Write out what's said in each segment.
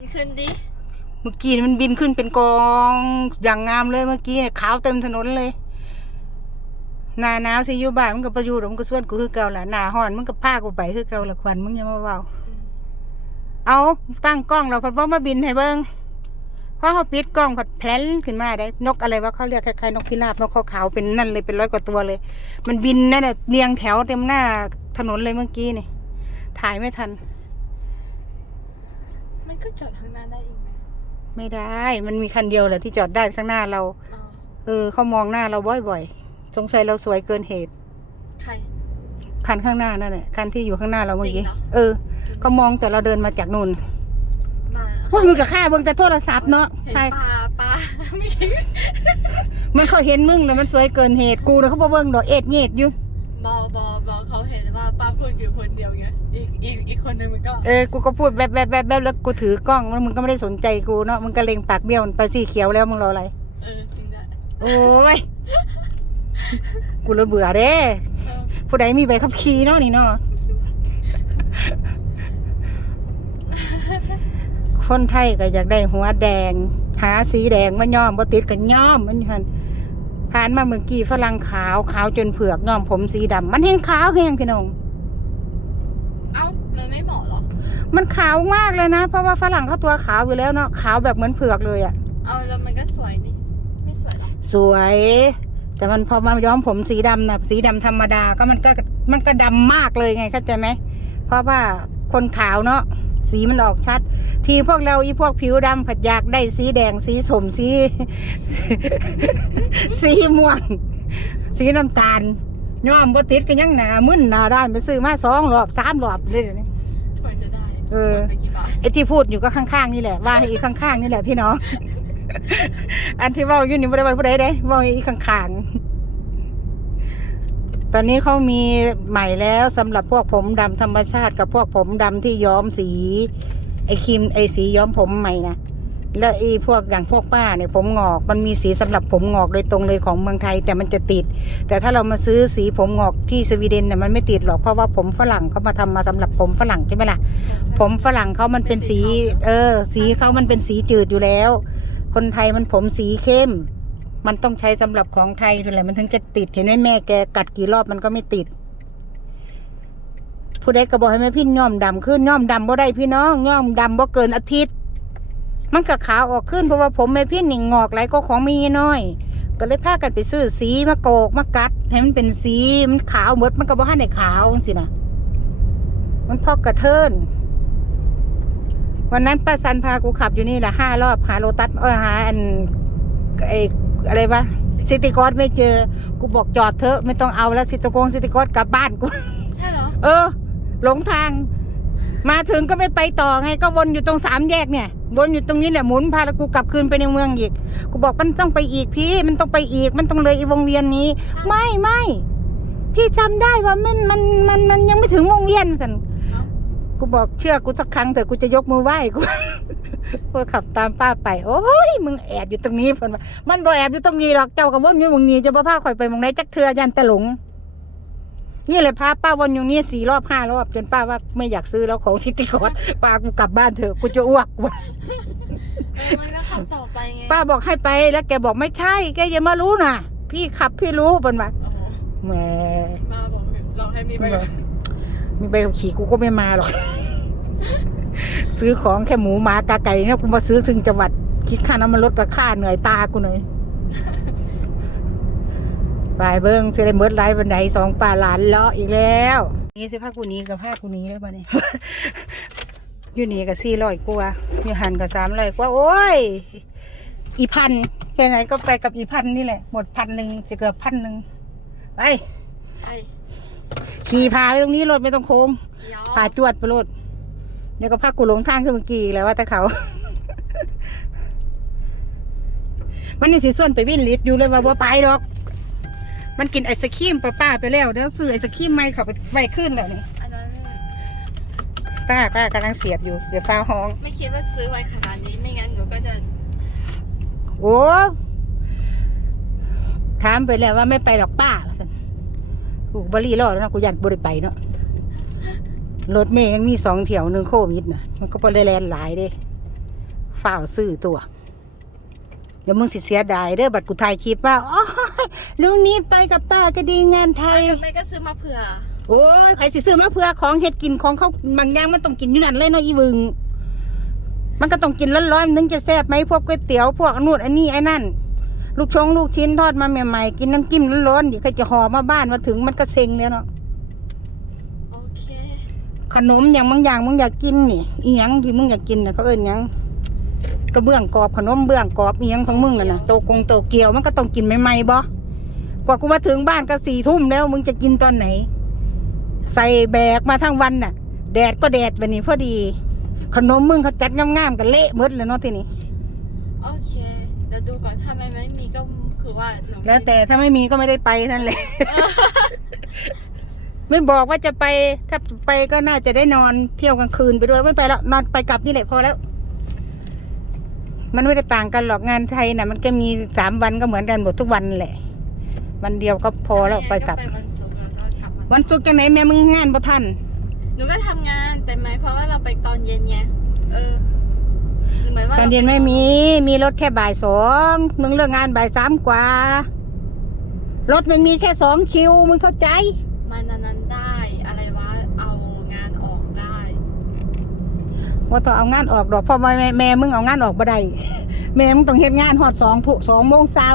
ขึ้นดิ เมื่อกี้นี่มันบินขึ้นเป็นกองอย่างงามเลยเมื่อกี้เนี่ยขาวเต็มถนนเลยหน้าหนาวสิอยู่บ้านมันก็ประยุทธ์มันก็ส่วนกูคือเก่าแหละหน้าฮ้อนมันก็พากูไปคือเก่าละควันมึงอย่ามาเว้าเอาตั้งกล้องเราพัดว่ามาบินให้เบิ่งเพราะเขาปิดกล้องผัดแพลนขึ้นมาได้ นกอะไรวะเขาเรียกคล้ายๆนกพิราบนกขาวๆเป็นนั่นเลยเป็นร้อยกว่าตัวเลย มันบินนั่นแหละเรียงแถวเต็มหน้าถนนเลยเมื่อกี้นี่ถ่ายไม่ทัน ก็จอดข้างหน้าได้อีกไหมไม่ได้ มันมีคันเดียวแหละที่จอดได้ข้างหน้าเรา อ๋อเออเขามองหน้าเราบ่อยๆ สงสัยเราสวยเกินเหตุ ใคร คันข้างหน้านั่นแหละ คันที่อยู่ข้างหน้าเราเมื่อจริกี้งเหรอ เออเขามองแต่เราเดินมาจากนู่นมาว่ามึงกับข้าเบิ่งแต่โทรศัพท์เนาะเห็นใช่ปลาปลาไม่คิดมันเขาเห็นมึงแต่มันสวยเกินเหตุ กูนะเขาบ่เบิ่งดอกเอ็ดเงียดอยู่ บอบอบอเขาเห็นว่าป้าพูดอยู่คนเดียวไงอีกอีกอีกคนนึงมันก็ เออ กูก็พูดแบบแบบแบบแบบแล้วกูถือกล้องแล้วมึงก็ไม่ได้สนใจกูเนาะ มึงก็เล็งปากเบี้ยวไปสีเขียวแล้วมึงรออะไร เออจริงด้วยโอ้ย กูเลยเบื่อเด้เออผู้ใดมีใบขับขี่เนาะนี่เนาะ คนไทยก็อยากได้หัวแดง หาสีแดงมาย้อมบ่ติดก็ย้อมมันอยู่หั่น ผ่านมาเมื่อกี้ฝรั่งขาวขาวจนเผือกย้อมผมสีดำมันแห้งขาวแห้งพี่น้อง เอ้ามันไม่เหมาะเหรอ มันขาวมากเลยนะ เพราะว่าฝรั่งเขาตัวขาวอยู่แล้วเนาะขาวแบบเหมือนเผือกเลยอะเอาแล้วมันก็สวยนี่ไม่สวยเหรอสวย แต่มันพอมาย้อมผมสีดำนะสีดำธรรมดาก็มันก็มันก็ดำมากเลยไงเข้าใจไหมเพราะว่าคนขาวเนาะ สีมันออกชัด ทีพวกเราอีพวกผิวดำผัดอยากได้สีแดงสีสมสี สีม่วง สีน้ำตาลย้อมบ่ติดก็ยังหนามึนหนาด้านไปซื้อมาสองรอบสามรอบเลยเดี๋ยวนี้กว่าจะได้เออหมดไปกี่บาทไอ้ที่พูดอยู่ก็ข้างๆนี่แหละว่าให้อีกข้างๆนี่แหละพี่น้อง อันที่เว่าอยู่นี่บ่ได้ว่าผู้ใดเด้เว่าให้อีกข้างๆ ตอนนี้เขามีใหม่แล้วสำหรับพวกผมดำธรรมชาติกับพวกผมดำที่ย้อมสี ไอ้ครีมไอ้สีย้อมผมใหม่นะแล้วไอ้พวกอย่างพวกป้าเนี่ยผมงอกมันมีสีสำหรับผมงอกโดยตรงเลยของเมืองไทยแต่มันจะติด แต่ถ้าเรามาซื้อสีผมงอกที่สวีเดนเนี่ยมันไม่ติดหรอกเพราะว่าผมฝรั่งเขามาทำมาสำหรับผมฝรั่งใช่ไหมล่ะผมฝรั่งเขามันเป็นสี เออ สีเขามันเป็นสีจืดอยู่แล้ว คนไทยมันผมสีเข้ม มันต้องใช้สำหรับของไทยด้วยแหละมันถึงจะติด เห็นไหมแม่แกกัดกี่รอบมันก็ไม่ติด ผู้ใดก็บอกให้แม่พี่ย่อมดำขึ้นย่อมดำบ่ได้พี่น้องย่อมดำบ่เกินอาทิตย์ มันก็ขาวออกขึ้นเพราะว่าผมแม่พี่หนิงงอกไหลก็ของมีน้อย ก็เลยพากันไปซื้อสีมาโกกมากัด ให้มันเป็นสีมันขาวหมดมันก็บ่ให้ในขาวสินะมันพอกกระเทินวันนั้นป้าซันพากูขับอยู่นี่แหละห้ารอบหาโลตัสเออหาอันไอ อะไรวะซิติกอสไม่เจอ กูบอกจอดเถอะไม่ต้องเอาแล้วซิติโกงซิติกอสกลับบ้านกู ใช่เหรอ เออ หลงทาง มาถึงก็ไม่ไปต่อไง ก็วนอยู่ตรงสามแยกเนี่ย วนอยู่ตรงนี้แหละหมุนพาแล้วกูกลับคืนไปในเมืองอีก กูบอกมันต้องไปอีกพี่ มันต้องไปอีก มันต้องเลยอีวงเวียนนี้ ไม่ไม่พี่จำได้ว่ามันมันมันมันยังไม่ถึงวงเวียนสันเอ้ากูบอกเชื่อกูสักครั้งเถอะกูจะยกมือไหว้กู กูขับตามป้าไป โอ้ย มึงแอบอยู่ตรงนี้เพิ่นว่ามันบ่แอบอยู่ตรงนี้หรอกเจ้ากับวนอยู่ตรงนี้จะบ่พาข่อยไปหมองไหนจักเทือยันตะหลงนี่เลยพาป้าวนอยู่นี่สี่รอบห้ารอบ จนป้าว่าไม่อยากซื้อแล้วของซิตี้คอร์สป้ากูกลับบ้านเถอะกูจะอ้วกว่ะเออมันก็ขับต่อไปไงป้าบอกให้ไปแล้วแกบอกไม่ใช่ แกอย่ามารู้นะพี่ขับพี่รู้เพิ่นว่าโอ้โหแหมมาบอกลองให้มีไปมีใบขับขี่กูก็ไม่มาหรอก ซื้อของแค่หมูหมากาไก่เนี่ยกูมาซื้อถึงจังหวัด คิดค่าน้ำมันลดกับค่าเหนื่อยตากูหน่อยไปเบิ้งจะได้เมิดไลฟ์บันไดสองป่าหลานเลาะอีกแล้ว นี่สิผ้ากูนี้กับผ้ากูนี้แล้วบ้านี้อยู่นี่กับสี่ร้อยกว่าอยู่หันกับสามร้อยกว่า โอ้ย อีพันไปไหนก็ไปกับอีพันนี่แหละ หมดพันหนึ่งจะเกือบพันหนึ่งไปไปขี่พาไปตรงนี้รถไม่ต้องโค้งเดี๋ยวพาจวดไปรถ เดี๋ยวก็พากูหลงทางขึ้นเมื่อกี้แล้วว่าแต่เขา มันนี่สิส่วนไปวิ่นลิตรอยู่เลยว่าบ่ไปดอก มันกินไอศครีมป้าป้าไปแล้วเดี๋ยวซื้อไอศครีมใหม่เขาไปไว้ขึ้นแล้วนี่อันนั้นป้าป้ากำลังเสียบอยู่เดี๋ยวฟ้าห้อง ไม่คิดว่าซื้อไว้ขนาดนี้ไม่งั้นหนูก็จะโอ้ถามไปแล้วว่าไม่ไปหรอกป้าว่าซั่นกูบรีรอดแล้วนะกูยันบริไปเนาะ รถเมย์ยังมีสองเที่ยวหนึ่งโควิดนะมันก็บริแลนหลายเด้ฝ่าวซื้อตัว เดี๋ยวมึงสิเสียดายเด้อบัดกูถ่ายคลิปว่าอ๋อลุงนี้ไปกับป้าก็ดีงานไทยแม่ก็ซื้อมาเผื่อ โอ้ยใครสิซื้อมาเพื่อของเฮ็ดกินของเขาบางอย่างมันต้องกินอยู่นั่นเลยเนาะอีวึง มันก็ต้องกินร้อนๆนึงจะแซ่บไหมพวกก๋วยเตี๋ยวพวกนู่นอันนี้ไอ้นั่น ลูกชงลูกชิ้นทอดมาใหม่ๆกินน้ำจิ้มร้อนๆเดี๋ยวใครจะห่อมาบ้านมาถึงมันก็เซ็งแล้วเนาะโอเค ขนมอย่างบางอย่างมึงอยากกินนี่อีหยังที่มึงอยากกินน่ะเขาเอิ้นหยังกระเบื้องกรอบขนมเบื้องกรอบอีหยังของมึงน่ะนะโตกงโตเกียวมันก็ต้องกินใหม่ๆบ่กว่ากูมาถึงบ้านก็สี่ทุ่มแล้วมึงจะกินตอนไหน ใส่แบกมาทั้งวันน่ะ แดดก็แดดแบบนี้พอดี ขนมมึงเขาจัดงามๆกันเละหมดเลยเนาะทีนี้โอเคเดี๋ยวดูก่อนถ้าไม่ไม่มีก็คือว่าหนูไม่แล้วแต่ถ้าไม่มีก็ไม่ได้ไปนั่นแหละ ไม่บอกว่าจะไป ถ้าไปก็น่าจะได้นอนเที่ยวกลางคืนไปด้วยไม่ไปแล้วนอนไปกลับนี่แหละพอแล้ว มันไม่ได้ต่างกันหรอกงานไทยน่ะ มันก็มีสามวันก็เหมือนกันหมดทุกวันแหละ วันเดียวก็พอแล้วไปกลับไปวันศุกร์แล้วก็กลับวันศุกร์จังไหนแม่มึงงานบ่ทัน หนูก็ทำงานแต่หมายความว่าเราไปตอนเย็นไงเออเหมือนว่าตอนเย็นไม่มี มีรถแค่บ่ายสองมึงเลิกงานบ่ายสามกว่า รถมันมีแค่สองคิวมึงเข้าใจ มันนั้นๆได้ อะไรวะเอางานออกได้ ว่าต้องเอางานออกดอกเพราะว่าแม่แม่มึงเอางานออกบ่ได้แม่มึงต้องเฮ็ดงานฮอดสองทุสองโมงเช้า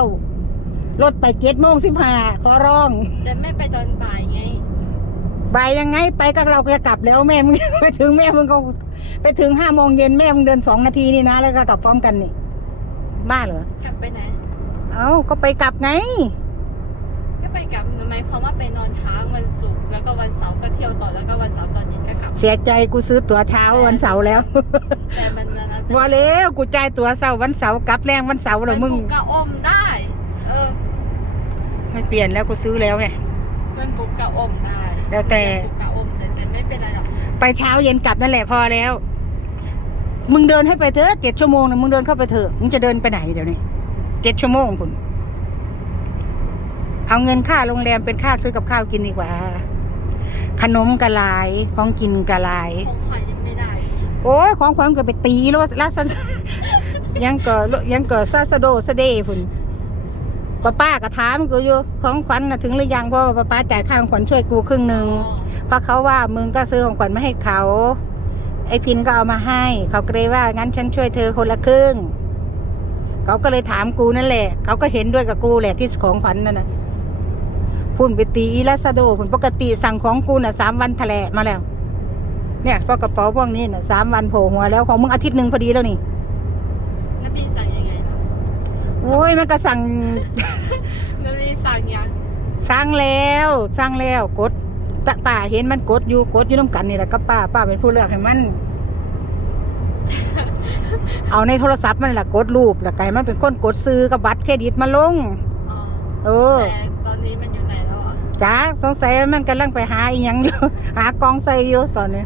รถไปเจ็ดโมงสิบห้าขอร้องแต่ไม่ไปตอนบ่ายไงบ่ายยังไงไปก็เราจะกลับแล้วแม่มึง ไปถึงแม่มึงก็ไปถึงห้าโมงเย็นแม่มึงเดินสองนาทีนี่นะแล้วก็กลับพร้อมกันนี่บ้าเหรอกลับไปไหน เอ้าก็ไปกลับไงก็ ไปกลับหมายความว่าไปนอนค้างวันศุกร์แล้วก็วันเสาร์ก็เที่ยวต่อแล้วก็วันเสาร์ตอนเย็นก็กลับ เสียใจกูซื้อตั๋วเช้าวันเสาร์แล้วแต่มันนั้นว่าแล้วกูจ่ายตั๋วเสาร์วันเสาร์กลับแรงวันเสาร์แล้วมึง นปลูกกระอมได้ เออไม่เปลี่ยนแล้วกูซื้อแล้วไง มันปลูกกระอมได้แล้วแต่ปลูกกระอมแต่แต่ไม่เป็นไรหรอกไปเช้าเย็นกลับนั่นแหละพอแล้ว มึงเดินให้ไปเถอะเจ็ดชั่วโมงนะมึงเดินเข้าไปเถอะมึงจะเดินไปไหนเดี๋ยวนี้เจ็ดชั่วโมงคุณ เอาเงินค่าโรงแรมเป็นค่าซื้อกับข้าวกินดีกว่า ขนมกะลายของกินกะลาย ของขวัญยังไม่ได้อีกโอ้ยของขวัญก็ไปตีโลดลาซันยังก็ยังก็ซาสโดสเดพุ่นป้าป้าก็ถามกูอยู่ของขวัญน่ะถึงหรือยังเพราะว่าป้าป้าจ่ายค่าของขวัญช่วยกูครึ่งหนึ่งอ๋อเพราะเขาว่ามึงก็ซื้อของขวัญมาให้เขา ไอ้พินก็เอามาให้ เขาก็เลยว่างั้นฉันช่วยเธอคนละครึ่ง เขาก็เลยถามกูนั่นแหละ เขาก็เห็นด้วยกับกูแหละที่ของขวัญนั่นนะ พุ่นไปตีอีลาซาโดพุ่นปกติสั่งของกูน่ะสามวันแถลมาแล้ว เนี่ยพวกกระเป๋าพวกนี้น่ะสามวันโผล่หัวแล้วของมึงอาทิตย์หนึ่งพอดีแล้วนี่น้ำดีสั่งยังไงล่ะโอ้ยมันก็สั่งน้ำดีสั่งยังสั่งแล้วสั่งแล้วกดตะป้าเห็นมันกดอยู่กดอยู่น้ำกันนี่แหละก็ป้าป้าเป็นผู้เลือกให้มัน เอาในโทรศัพท์มันแหละกดรูปแล้วไก่มันเป็นคนกดซื้อกับบัตรเครดิตมาลงอ๋อ เออ แต่ตอนนี้มันอยู่ไหนแล้วอะจ้าสงสัยมันกำลังไปหาอีหยังอยู่ หากองใส่อยู่ตอนนี้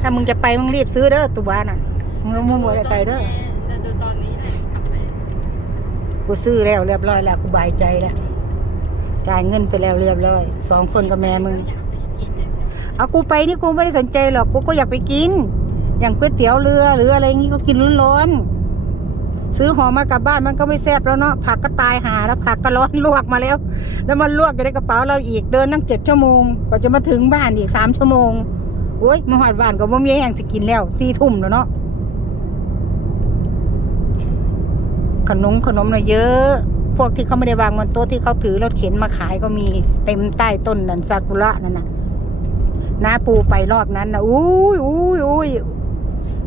ถ้ามึงจะไปมึงรีบซื้อเด้อตัวน่ะมึงมึงบ่ได้ไปเด้อแต่ดูตอนนี้เลยกลับไปกูซื้อแล้วเรียบร้อยแล้วกูบายใจแล้วจ่ายเงินไปแล้วเรียบร้อยสองคนกับแม่มึง อยากไปกินเนี่ยเอากูไปนี่กูไม่ได้สนใจหรอกกูก็อยากไปกิน อย่างก๋วยเตี๋ยวเรือหรืออะไรงี้ก็กินร้อนๆ ซื้อหอมมากลับบ้านมันก็ไม่แซ่บแล้วเนาะผักก็ตายหาแล้วผักก็ร้อนลวกมาแล้ว แล้วมันลวกอยู่ในกระเป๋าเราอีกเดินตั้งเจ็ดชั่วโมงกว่าจะมาถึงบ้านอีกสามชั่วโมงโอ้ยมาหอดบ้านก็บ่มีแห้งสิกินแล้วสี่ทุ่มแล้วเนาะขนมขนมน่ะเยอะ พวกที่เขาไม่ได้วางบนโต๊ะที่เขาถือรถเข็นมาขายก็มีเต็มใต้ต้นนันซากุระนั่นนะน้าปูไปรอบนั้นนะอุ้ยอุ้ยอุ้ย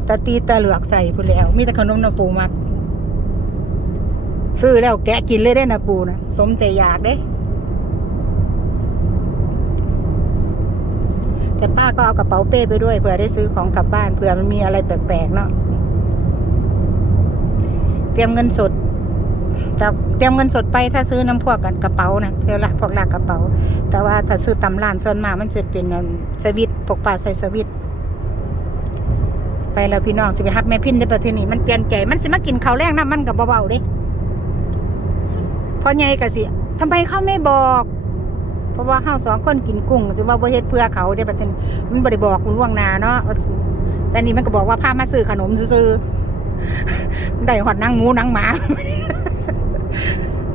ตาตีตาเหลือกใส่พูดแล้ว มีแต่ขนมน้ำปูมัก ซื้อแล้วแกะกินเลยได้นะปูนะสมแต่อยากเด้ แต่ป้าก็เอากระเป๋าเป้ไปด้วยเผื่อได้ซื้อของกลับบ้านเผื่อมันมีอะไรแปลกๆเนาะเตรียมเงินสดแต่เตรียมเงินสดไปถ้าซื้อน้ำพวกกันกระเป๋านะเท่าละพวกลากกระเป๋า แต่ว่าถ้าซื้อตำร้านส่วนมากมันจะเป็นสวิตปกป่าใส่สวิตไปแล้วพี่น้องสิไปฮักแม่พินได้ประเทศนี้มันเปลี่ยนใจมันสิมากินข้าวแรงน้ำมันกับเบาๆเด้ พอไงกะสิทำไมเขาไม่บอก เพราะว่าเฮาวสองคนกินกุ้งสิว่าบ่เฮ็ดเพื่อเขาได้ประเทศนี้มันบ่ได้บอกคุณล่วงหน้าเนาะแต่นี่มันก็บอกว่าพามาซื้อขนมซื้อๆได้หอดนั่งหมูนั่งหมา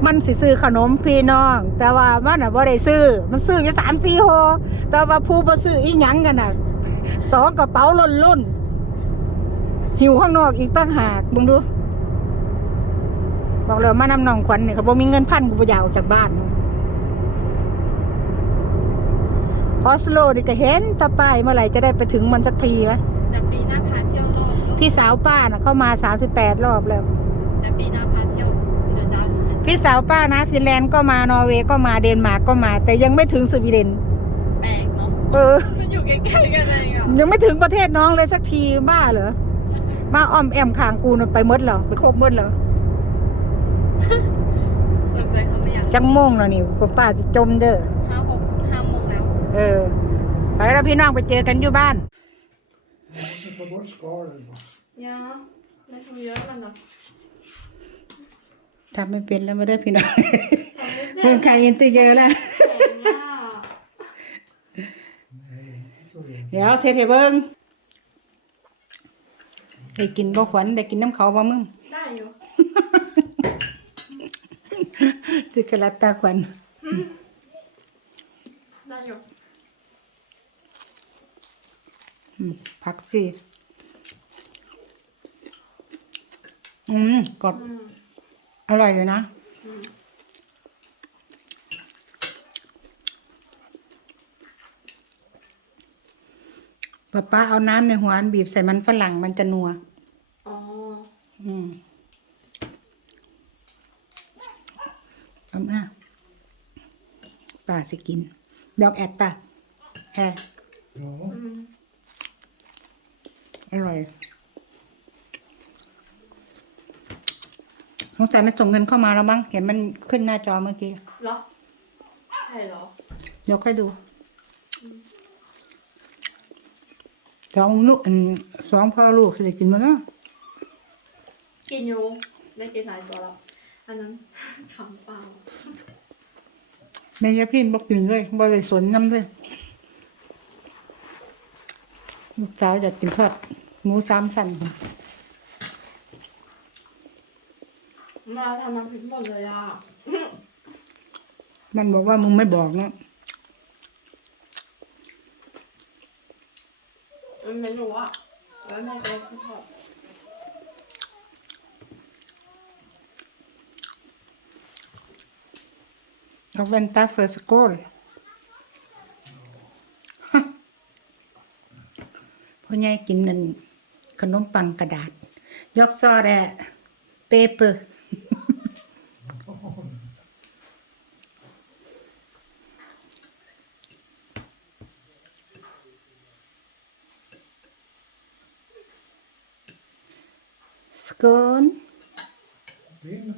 มันสิซื้อขนมพี่น้อง แต่ว่ามันอะบ่ได้ซื้อ มันซื้ออยู่สามสี่โหแต่ว่าผู้บ่ซื้ออีหยังกันน่ะสองกระเป๋าล้นล้นหิวข้างนอกอีกตั้งหากมึงดู บอกเลยมานำน้องขวัญเนี่ยเขาบอกมีเงินพันกูบ่อยากออกจากบ้านออสโลนี่ก็เห็นแตาป้ายเมื่อไหร่จะได้ไปถึงมันสักทีวะแต่ปีหน้าพาเที่ยวรอบโลกพี่สาวป้าน่ะเข้ามาสามสิบแปดรอบแล้วแต่ปีหน้าพาเที่ยวเดี๋ยวจะเอาสมัยพี่สาวป้านะฟินแลนด์ก็มานอร์เวย์ก็มาเดนมาร์กก็มา แต่ยังไม่ถึงสวีเดนแปลกเนาะเออมันอยู่ใกล้ๆกันเลยอะยังไม่ถึงประเทศน้องเลยสักทีบ้าเหรอมาอ้อมแอมขางกูน่ะไปหมดเหรอไปครบหมดเหรอ สงสัยเขาไม่อยากจังโมงแล้วนี่ป้าป้าจะจมเด้อห้าหกห้าโมงแล้ว เออไปแล้วพี่น้องไปเจอกันอยู่บ้าน måste ta bort skalet bara. Ja, det som gör man då. ทำไม่เป็นแล้วมาเด้อพี่น้อง Ja, เพิ่งใครอินเตอร์เยอะแล้ว Ja. Så det เดี๋ยวเซตให้เบิ้งได้กินบ่ขวัญได้กินน้ำเขาบ่มึง Där ju. จิกลัตตาขวัญ Där ju. อืมผักสิอืมกด Mm. อร่อยอยู่นะ Mm. ป้าป้าเอาน้ำในหัวอันบีบใส่มันฝรั่งมันจะนัว Åh. อืมเอามาป้า สิกิน ดอกแอตตาแฮ Ja, Mm. อร่อยสงสัยมันส่งเงินเข้ามาแล้วมั้งเห็นมันขึ้นหน้าจอเมื่อกี้ Va? Hej då. เดี๋ยวค่อยดูสองลูกอืมสองพ่อลูกจะได้กินมั้งกินอยู่ได้กินหลายตัวแล้ว อันนั้นขำเปล่า แม่ยายพี่นบอกกินเลยบอกเลยสนน้ำเลยลูกสาวอยากกินทอดหมูสามชั้นมาทำมาผิดหมดเลยอะ มันบอกว่ามึงไม่บอกเนาะมันไม่รู้อะแล้วแม่ก็ไม่ชอบ เอาเวนตาเฟอร์สโกลพ่อใหญ่กินนั่นขนมปังกระดาษยกซอแดเปเปอร์ สกอน vin.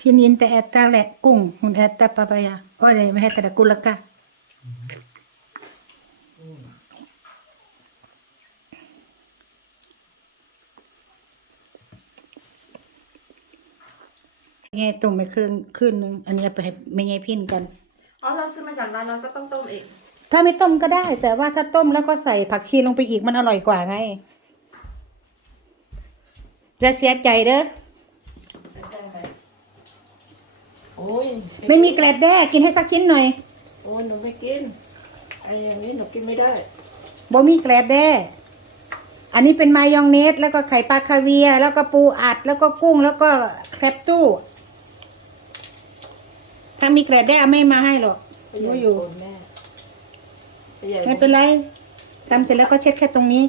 Fin inte äta lä, kung, hon äter papaya. Oj, nej, vad heter det? Kulaka. ไงต้มไปคืนคืนนึง อันนี้เอาไปให้ไม่ไงพินกัน อ๋อเราซื้อมาจากร้านเราก็ต้องต้มเอง ถ้าไม่ต้มก็ได้ แต่ว่าถ้าต้มแล้วก็ใส่ผักชีลงไปอีกมันอร่อยกว่าไงจะเสียใจเด้อ โอ้ยไม่มีเกล็ดแด้กินให้สักชิ้นหน่อยโอ้ยหนูไม่กินไอ้อย่างนี้หนูกินไม่ได้บ่มีแกลดแด้อันนี้เป็นมายองเนสแล้วก็ไข่ปลาคาเวียร์แล้วก็ปูอัดแล้วก็กุ้งแล้วก็แครปตู้ถ้ามีแกลดแด้ไม่มาให้หรอกไปใหญ่รู้อยู่คนแม่ไปใหญ่ไม่เป็นไรทำเสร็จแล้วก็เช็ดแค่ตรงนี้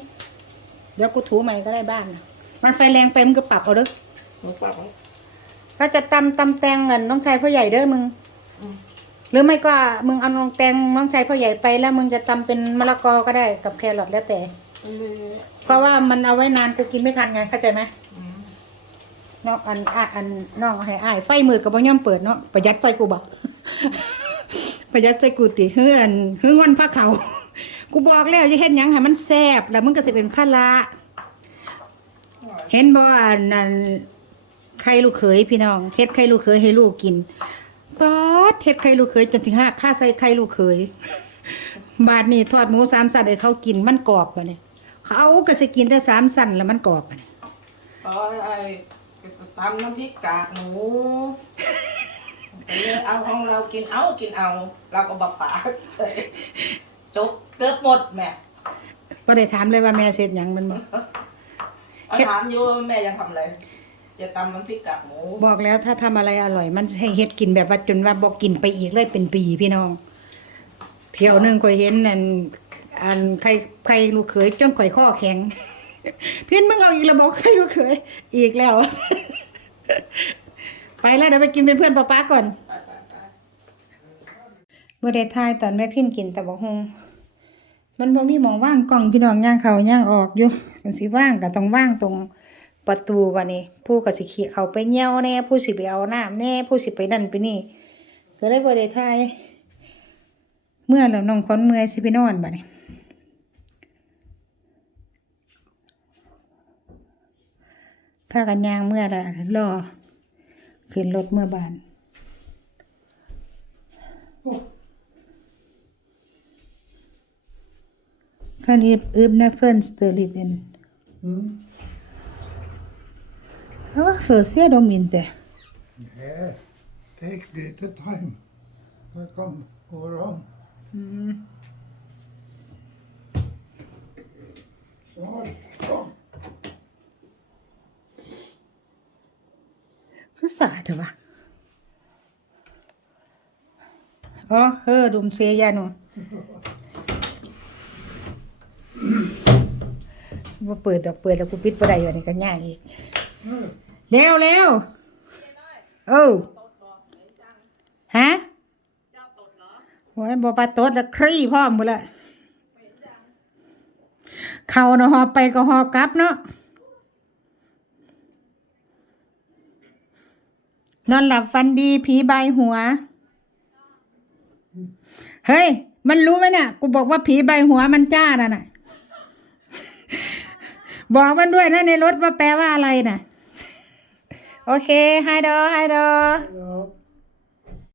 เดี๋ยวกูถูใหม่ก็ได้บ้านนะมันไฟแรงไปมึงก็ปรับเอาเด้อหนูปรับไว้ ถ้าจะตำตำแตงเงินน้องชายพ่อใหญ่เด้อมึงอืมหรือไม่ก็มึงเอาน้องแตงน้องชายพ่อใหญ่ไปแล้วมึงจะตำเป็นมะละกอก็ได้กับแครอทแล้วแต่เออเพราะว่ามันเอาไว้นานกูกินไม่ทันไงเข้าใจไหมอืมน้องอันอะอันน้องให้อ้ายไฟมือกับบ่ย่อมเปิดเนาะประหยัดไฟกูบ่ประหยัดไฟกูติเฮืออันเฮืองอนพระเขา กูบอกแล้วจะเฮ็ดหยังให้มันแซ่บแล้วมึงก็สิเป็นพระละเห็นบ่อันนั้น ไข่ลูกเขยพี่น้องเฮ็ดไข่ลูกเขยให้ลูกกินป๊อดเฮ็ดไข่ลูกเขยจนถึงห้าค่าใส่ไข่ลูกเขยบาดนี้ทอดหมูสามสัตว์ให้เขากินมันกรอบบ่เนี่ยเขเขาก็สิกินแต่สามสั่นแล้วมันกรอบอะนี่โอ้ยไอ้ตำน้ำพริกกากหนูไปเลยเอาของเรากินเอากินเอา เราก็บักปากเฉยจบเกือบหมดแม่ก็ได้ถามเลยว่าแม่เสร็จหยังมันบ่เอาถามอยู่ว่าแม่ยังทำอะไร จะตำน้ำพริกกากหมูบอกแล้วถ้าทำอะไรอร่อย มันให้เฮ็ดกินแบบว่าจนว่าบอกกินไปอีกเลยเป็นปีพี่น้อง เที่ยวหนึงข่อยเห็นอันอันใครใครลูกเขยจนข่อยข้อแข็ง เพี้ยนมึงเอาอีกแล้วบอกใครลูกเขยอีกแล้ว ไปแล้วเดี๋ยวไปกินเป็นเพื่อนป้าป๊าก่อน ไปไปไปเมื่อได้ทายตอนแม่พินกินแต่บอกฮงมันบ่มีหมองว่างกล้องพี่น้องย่างเขาย่างออกอยู่กันสิว่างก็ต้องว่างตรง ประตูวันนี้ ผู้กสิขีเขาไปเหี่ยวแน่ ผู้สิไปเอาน้ำแน่ ผู้สิไปนั่นไปนี่ก็เลยบ่ได้ทายเมื่อแล้วน้องคนเมื่อยสิไปนอนบัดนี้พากันย่างเมื่อละรอขึ้นรถเมื่อบาน Kan je öppna fönster lite? Mm. Varför ser de inte? Nej, take lite time. Det kan gå bra. Snart. Kom. Hur sa det va? Ja, hör de säger nu. ว่าเปิดดอกเปิดแล้วกูปิดบ่ได้อยู่นี่ก็ยากอีก Nu. เร็วเร็วเอ้าฮะโอ้ยบ่ปลาตดแล้วครี่พร้อมหมดละเขาเนาะหอบไปก็หอบกลับเนาะนอนหลับฟันดีผีใบหัว เฮ้ย มันรู้ไหมเนี่ยกูบอกว่าผีใบหัวมันจ้าน่ะน่ะ บอกมันด้วยนะในรถว่าแปลว่าอะไรน่ะ โอเคไฮดอไฮดอ Ja.